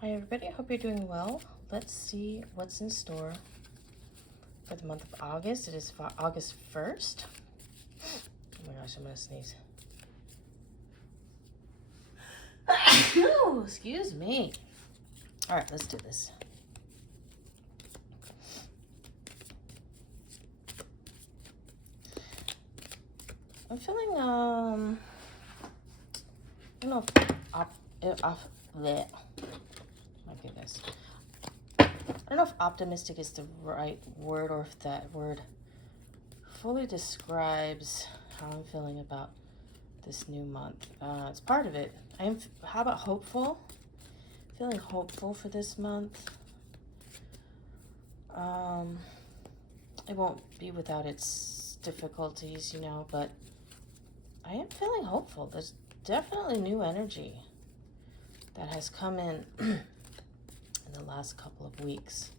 Hi everybody, I hope you're doing well. Let's see what's in store for the month of August. It is August 1st. Oh my gosh, I'm gonna sneeze. Oh, excuse me. All right, let's do this. I'm feeling, I don't know bleh. My goodness. I don't know if optimistic is the right word or if that word fully describes how I'm feeling about this new month. It's part of it. How about hopeful? Feeling hopeful for this month. It won't be without its difficulties, but I am feeling hopeful. There's definitely new energy that has come in in the last couple of weeks.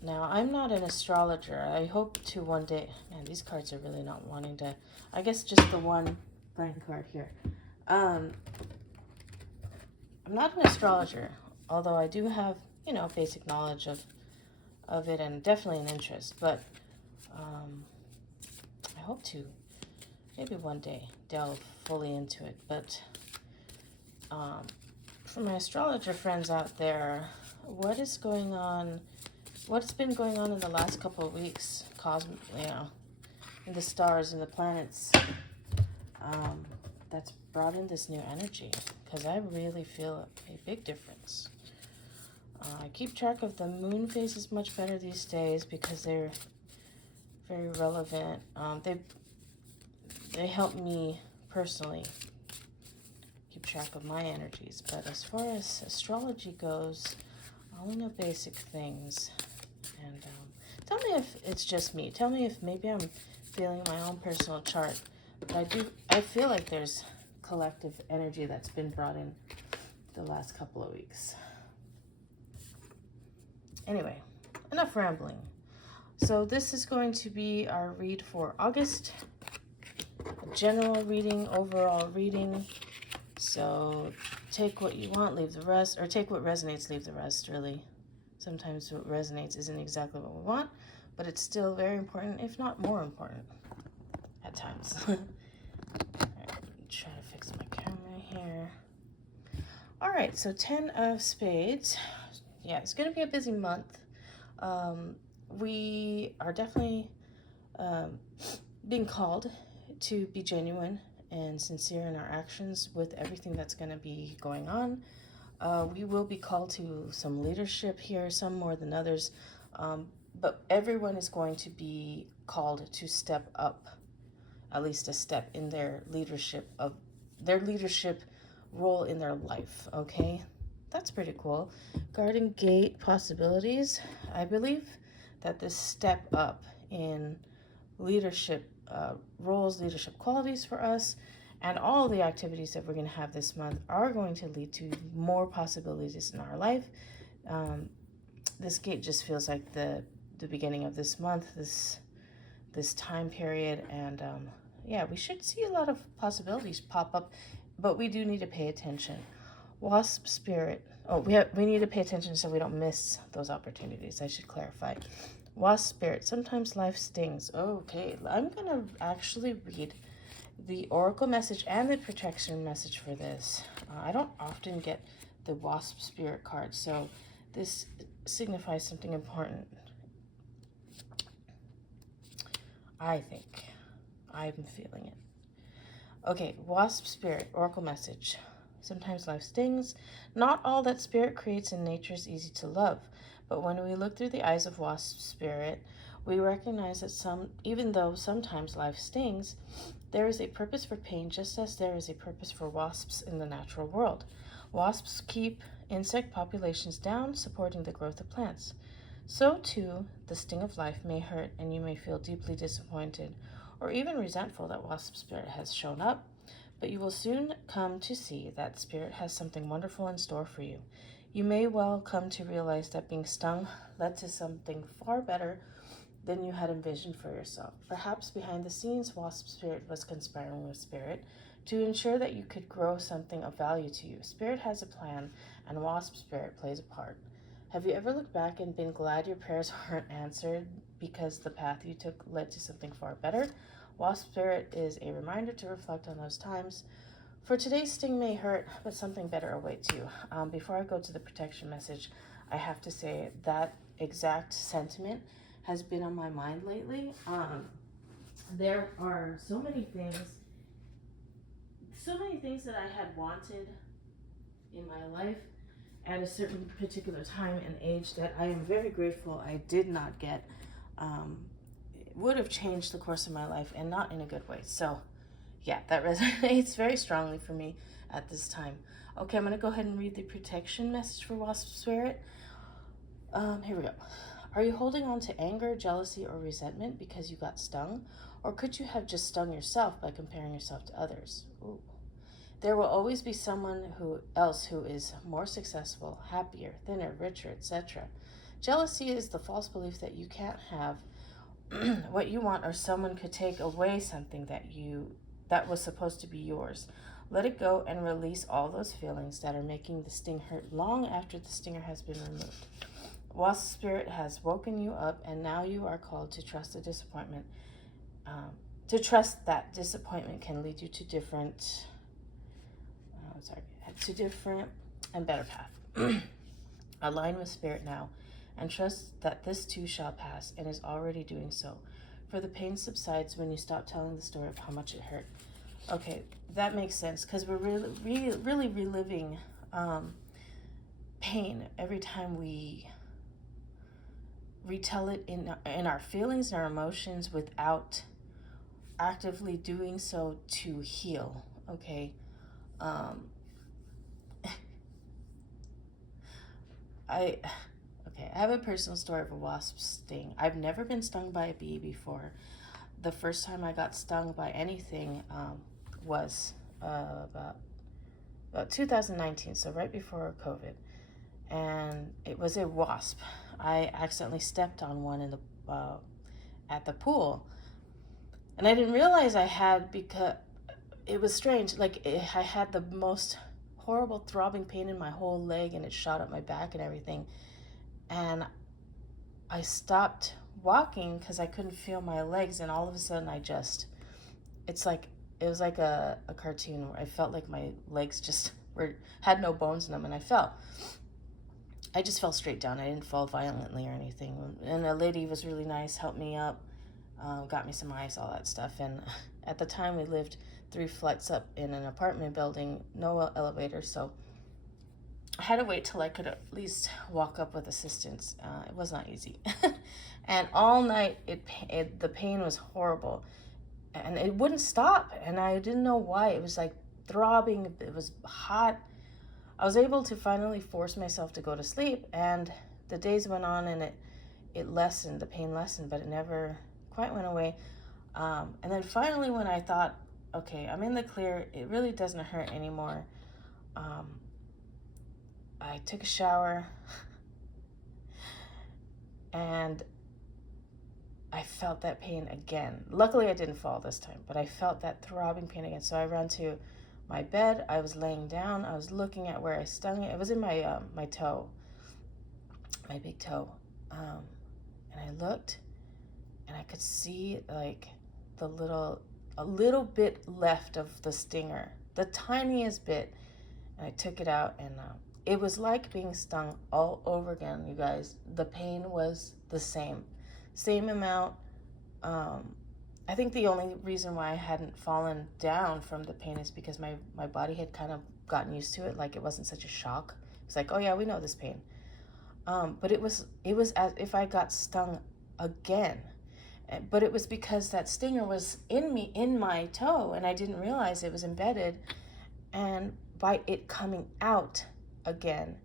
Now, I'm not an astrologer. I hope to one day... Man, these cards are really not wanting to... I guess just the one blank card here. I'm not an astrologer, although I do have, basic knowledge of it and definitely an interest. But I hope to maybe one day delve fully into it. But for my astrologer friends out there, what's been going on in the last couple of weeks, in the stars and the planets, that's brought in this new energy, because I really feel a big difference. I keep track of the moon phases much better these days because they're very relevant. They help me personally keep track of my energies. But as far as astrology goes, I only know basic things. And tell me if it's just me. Tell me if maybe I'm feeling my own personal chart. But I feel like there's collective energy that's been brought in the last couple of weeks. Anyway, enough rambling. So this is going to be our read for August. A general reading, overall reading. So take what you want, leave the rest, or take what resonates, leave the rest, really. Sometimes what resonates isn't exactly what we want, but it's still very important, if not more important, at times. All right, try to fix my camera here. All right, so 10 of Spades. Yeah, it's going to be a busy month. We are definitely being called to be genuine and sincere in our actions with everything that's going to be going on. We will be called to some leadership here, some more than others, but everyone is going to be called to step up, at least a step in their leadership role in their life, okay? That's pretty cool. Garden Gate possibilities. I believe that this step up in leadership roles, leadership qualities for us, and all the activities that we're going to have this month are going to lead to more possibilities in our life. This gate just feels like the beginning of this month, this time period, and yeah, we should see a lot of possibilities pop up, but we do need to pay attention. Wasp spirit. Oh, we need to pay attention so we don't miss those opportunities. I should clarify. Wasp spirit. Sometimes life stings. Okay, I'm gonna actually read the oracle message and the protection message for this. I don't often get the wasp spirit card, so this signifies something important. I think. I'm feeling it. Okay, wasp spirit, oracle message. Sometimes life stings. Not all that spirit creates in nature is easy to love, but when we look through the eyes of wasp spirit, we recognize that even though sometimes life stings, there is a purpose for pain, just as there is a purpose for wasps in the natural world. Wasps keep insect populations down, supporting the growth of plants. So too, the sting of life may hurt, and you may feel deeply disappointed or even resentful that wasp spirit has shown up, but you will soon come to see that spirit has something wonderful in store for you. You may well come to realize that being stung led to something far better than you had envisioned for yourself. Perhaps behind the scenes, wasp spirit was conspiring with spirit to ensure that you could grow something of value to you. Spirit has a plan, and wasp spirit plays a part. Have you ever looked back and been glad your prayers weren't answered because the path you took led to something far better? Wasp spirit is a reminder to reflect on those times. For today's sting may hurt, but something better awaits you. Before I go to the protection message, I have to say that exact sentiment has been on my mind lately. There are so many things that I had wanted in my life at a certain particular time and age that I am very grateful I did not get. It would have changed the course of my life, and not in a good way. So yeah, that resonates very strongly for me at this time. Okay, I'm going to go ahead and read the protection message for Wasp Spirit. Here we go. Are you holding on to anger, jealousy, or resentment because you got stung? Or could you have just stung yourself by comparing yourself to others? Ooh. There will always be someone else who is more successful, happier, thinner, richer, etc. Jealousy is the false belief that you can't have what you want, or someone could take away something that was supposed to be yours. Let it go and release all those feelings that are making the sting hurt long after the stinger has been removed. Wasp Spirit has woken you up, and now you are called to trust the disappointment. To trust that disappointment can lead you to different and better path. Align with Spirit now, and trust that this too shall pass, and is already doing so. For the pain subsides when you stop telling the story of how much it hurt. Okay, that makes sense, because we're really reliving pain every time we retell it in our feelings and our emotions without actively doing so to heal. Okay. I have a personal story of a wasp sting. I've never been stung by a bee before. The first time I got stung by anything was about 2019, so right before COVID, and it was a wasp. I accidentally stepped on one in the at the pool, and I didn't realize I had, because it was strange. I had the most horrible throbbing pain in my whole leg, and it shot up my back and everything. And I stopped walking because I couldn't feel my legs, and all of a sudden it was like a cartoon where I felt like my legs just had no bones in them, and I just fell straight down. I didn't fall violently or anything. And a lady was really nice, helped me up, got me some ice, all that stuff. And at the time we lived 3 flights up in an apartment building, no elevator, so I had to wait till I could at least walk up with assistance. It was not easy. And all night the pain was horrible, and it wouldn't stop, and I didn't know why. It was like throbbing, it was hot. I was able to finally force myself to go to sleep, and the days went on, and it lessened, the pain lessened, but it never quite went away. And then finally, when I thought, okay, I'm in the clear, it really doesn't hurt anymore, I took a shower, and I felt that pain again. Luckily, I didn't fall this time, but I felt that throbbing pain again. So I ran to my bed. I was laying down. I was looking at where I stung it. It was in my my toe, my big toe. And I looked, and I could see like a little bit left of the stinger, the tiniest bit. And I took it out, and it was like being stung all over again, you guys. The pain was the same amount. I think the only reason why I hadn't fallen down from the pain is because my body had kind of gotten used to it. Like, it wasn't such a shock. It's like, oh yeah, we know this pain. But it was as if I got stung again. But it was because that stinger was in my toe, and I didn't realize it was embedded. And by it coming out again,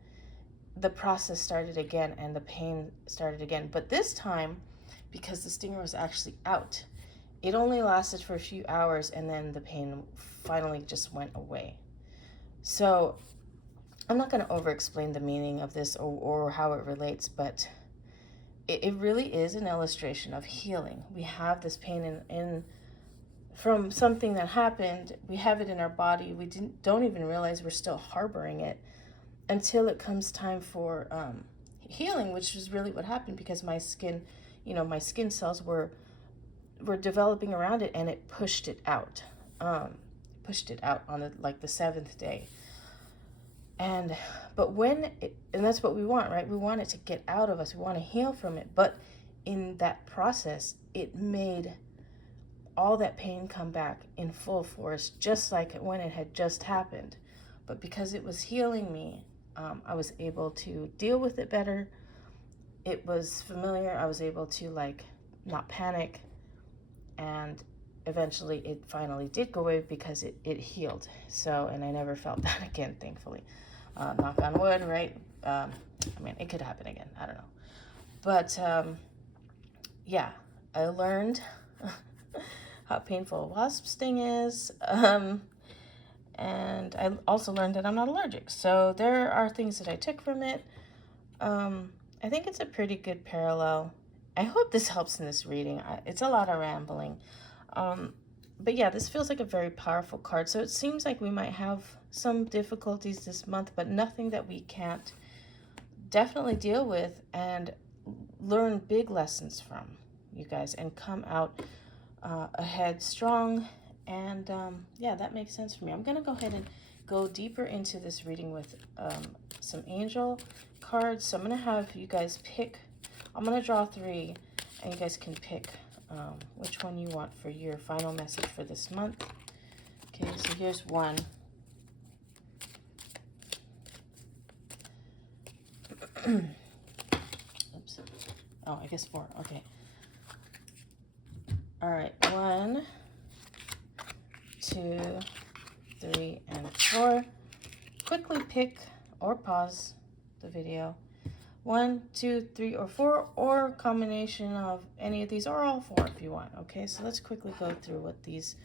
the process started again, and the pain started again. But this time, because the stinger was actually out, it only lasted for a few hours, and then the pain finally just went away. So I'm not going to over-explain the meaning of this or how it relates, but it really is an illustration of healing. We have this pain in from something that happened. We have it in our body. We don't even realize we're still harboring it until it comes time for healing, which is really what happened, because my skin, my skin cells were developing around it, and it pushed it out. Pushed it out on the seventh day. And that's what we want, right? We want it to get out of us. We want to heal from it. But in that process, it made all that pain come back in full force, just like when it had just happened. But because it was healing me, I was able to deal with it better. It was familiar. I was able to not panic, and eventually it finally did go away because it healed. So, and I never felt that again, thankfully. Knock on wood, right? It could happen again. I don't know. But yeah, I learned how painful a wasp sting is. And I also learned that I'm not allergic. So there are things that I took from it. I think it's a pretty good parallel. I hope this helps in this reading. It's a lot of rambling. But yeah, this feels like a very powerful card. So it seems like we might have some difficulties this month, but nothing that we can't definitely deal with and learn big lessons from, you guys, and come out ahead strong. And yeah, that makes sense for me. I'm going to go ahead and go deeper into this reading with some angel cards. So I'm going to have you guys pick. I'm going to draw 3, and you guys can pick which one you want for your final message for this month. Okay, so here's 1. Oops. Oh, I guess 4. Okay. All right. 1, 2, 3, and 4. Quickly pick or pause the video. 1, 2, 3, or 4, or combination of any of these, or all 4 if you want. Okay, so let's quickly go through what these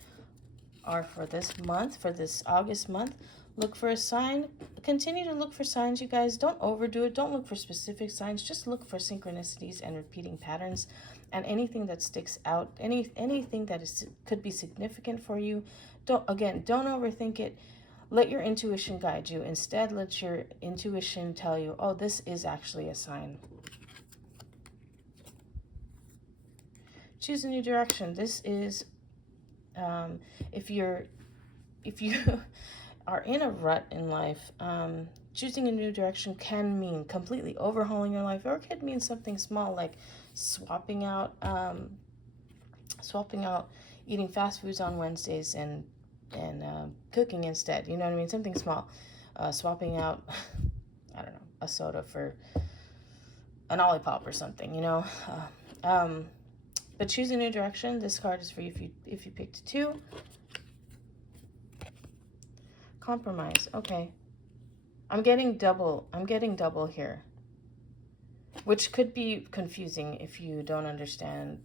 are for this month, for this August month. Look for a sign. Continue to look for signs, you guys. Don't overdo it. Don't look for specific signs. Just look for synchronicities and repeating patterns, and anything that sticks out, anything that could be significant for you. Don't overthink it. Let your intuition guide you. Instead, let your intuition tell you, oh, this is actually a sign. Choose a new direction. This is, if you are in a rut in life, choosing a new direction can mean completely overhauling your life, or it could mean something small like swapping out eating fast foods on Wednesdays and cooking instead. You know what I mean? Something small. Swapping out, I don't know, a soda for an Olipop or something, you know? But choose a new direction. This card is for you if you picked 2. Compromise. Okay. I'm getting double here, which could be confusing if you don't understand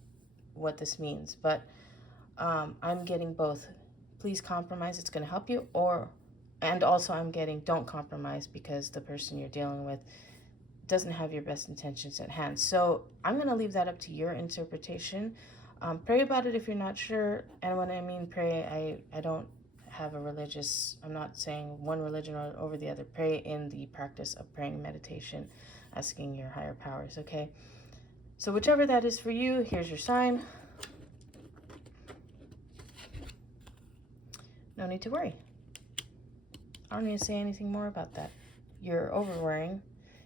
what this means, but I'm getting both. Please compromise, it's going to help you, and also I'm getting don't compromise because the person you're dealing with doesn't have your best intentions at hand. So I'm going to leave that up to your interpretation. Pray about it if you're not sure. And when I mean pray, I don't have I'm not saying one religion or over the other. Pray in the practice of praying, meditation, asking your higher powers, okay? So whichever that is for you, here's your sign. No need to worry. I don't need to say anything more about that. You're over-worrying.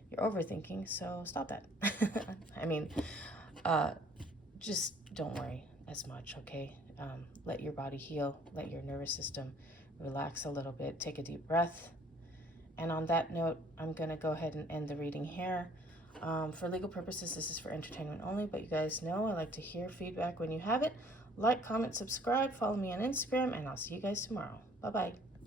You're overthinking, so stop that. Just don't worry as much, okay? Let your body heal. Let your nervous system relax a little bit. Take a deep breath. And on that note, I'm going to go ahead and end the reading here. For legal purposes, this is for entertainment only, but you guys know I like to hear feedback when you have it. Like, comment, subscribe, follow me on Instagram, and I'll see you guys tomorrow. Bye-bye.